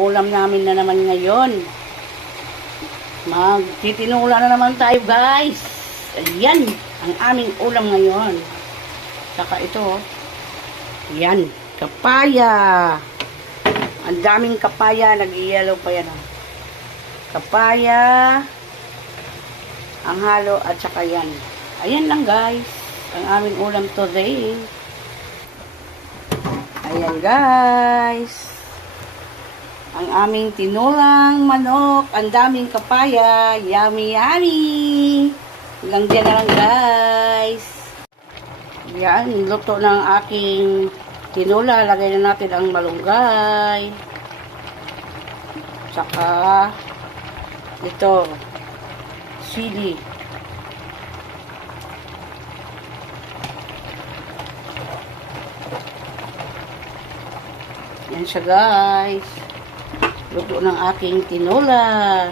ulam namin na naman ngayon. Magtitinula na naman tayo guys. Ayan, ang aming ulam ngayon. Saka ito. Yan, kapaya. Ang daming kapaya, nag-yellow pa yan. Oh. Kapaya, ang halo at saka yan. Ayan lang guys, ang aming ulam today. Ayan guys. Ang aming tinulang manok, ang daming kapaya, yummy yummy. Hanggang dyan na lang guys. Yan, luto ng aking tinula. Lagay na natin ang malunggay. Tsaka, ito, sili. Yan siya guys. Luto ng aking tinola.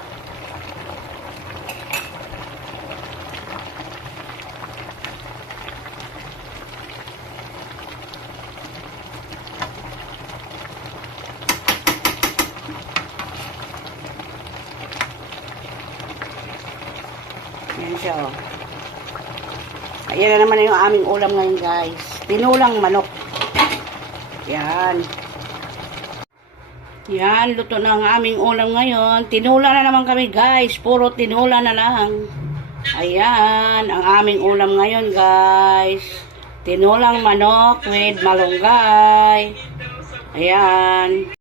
Yan siya oh. Ayan na naman yung aming ulam ngayon guys. Tinulang manok. Yan. Yan, luto na ang aming ulam ngayon. Tinula na naman kami guys. Puro tinula na lang. Ayan, ang aming ulam ngayon guys. Tinulang manok with malunggay. Ayan.